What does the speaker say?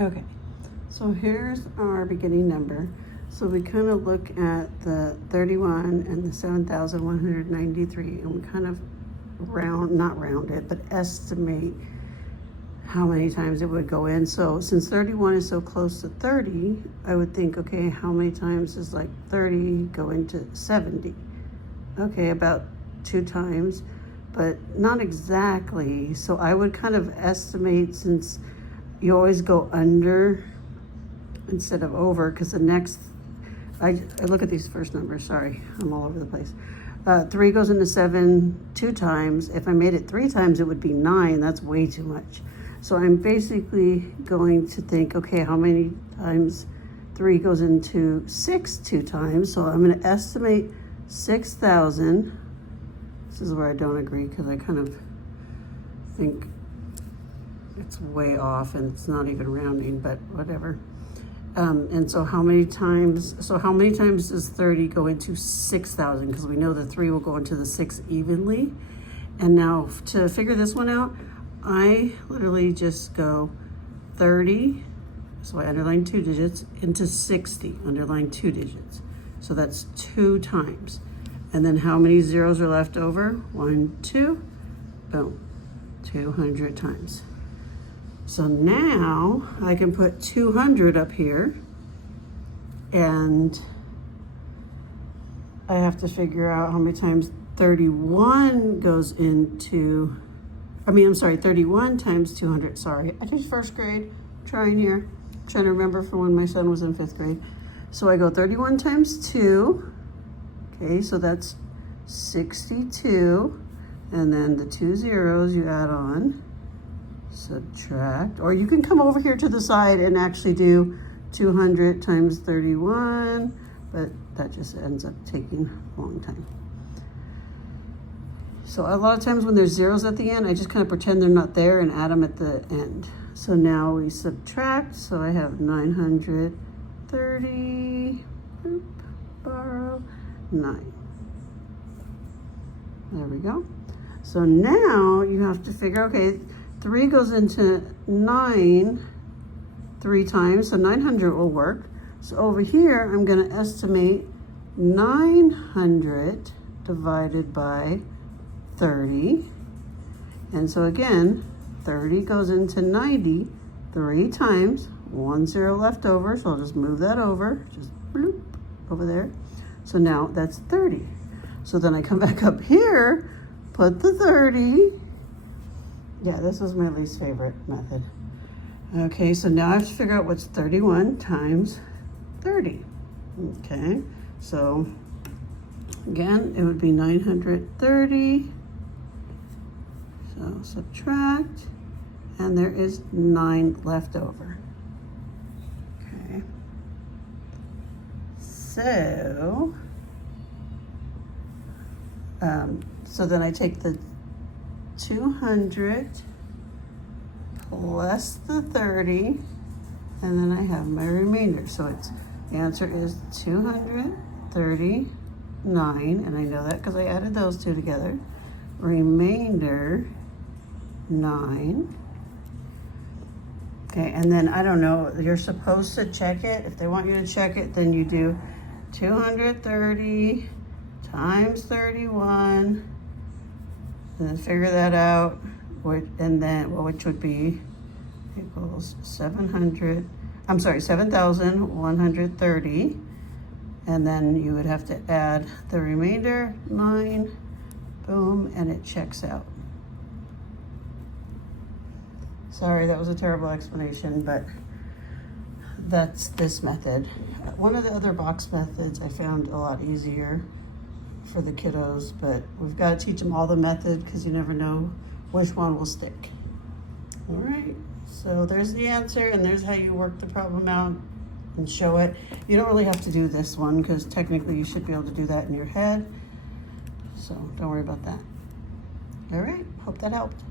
Okay, so here's our beginning number. So we kind of look at the 31 and the 7,193, and we kind of not round it, but estimate how many times it would go in. So since 31 is so close to 30, I would think, okay, how many times does like 30 go into 70? Okay, about 2 times, but not exactly. So I would kind of estimate, since you always go under instead of over, because the next, I look at these first numbers, sorry, I'm all over the place. 3 goes into 7 2 times. If I made it 3 times, it would be 9. That's way too much. So I'm basically going to think, okay, how many times 3 goes into 6 2 times? So I'm going to estimate 6,000. This is where I don't agree, because I kind of think it's way off and it's not even rounding, but whatever. And so how many times does 30 go into 6,000? Because we know the 3 will go into the 6 evenly. And now to figure this one out, I literally just go 30, so I underline 2 digits, into 60, underline 2 digits. So that's 2 times. And then how many zeros are left over? 1, 2, boom, 200 times. So now I can put 200 up here, and I have to figure out how many times 31 goes into, 31 times 200, sorry. I teach first grade, trying to remember from when my son was in 5th grade. So I go 31 times 2, okay, so that's 62, and then the 2 zeros you add on, subtract, or you can come over here to the side and actually do 200 times 31, but that just ends up taking a long time. So a lot of times when there's zeros at the end, I just kind of pretend they're not there and add them at the end. So now we subtract, so I have 930, borrow 9. There we go. So now you have to figure, okay, 3 goes into 9 3 times, so 900 will work. So over here, I'm going to estimate 900 divided by 30. And so again, 30 goes into 90 3 times, 1 0 left over, so I'll just move that over, just bloop, over there. So now that's 30. So then I come back up here, put the 30. Yeah, this is my least favorite method. Okay, so now I have to figure out what's 31 times 30. Okay, so again, it would be 930. So subtract, and there is 9 left over. Okay, so then I take the 200 plus the 30, and then I have my remainder. So the answer is 239, and I know that because I added those two together. Remainder 9. Okay, and then I don't know, you're supposed to check it. If they want you to check it, then you do 230 times 31, and then figure that out, which would be equals 7,130, and then you would have to add the remainder, 9, boom, and it checks out. Sorry, that was a terrible explanation, but that's this method. One of the other box methods I found a lot easier for the kiddos, but we've got to teach them all the method because you never know which one will stick. All right, so there's the answer, and there's how you work the problem out and show it. You don't really have to do this one because technically you should be able to do that in your head, so don't worry about that. All right, hope that helped.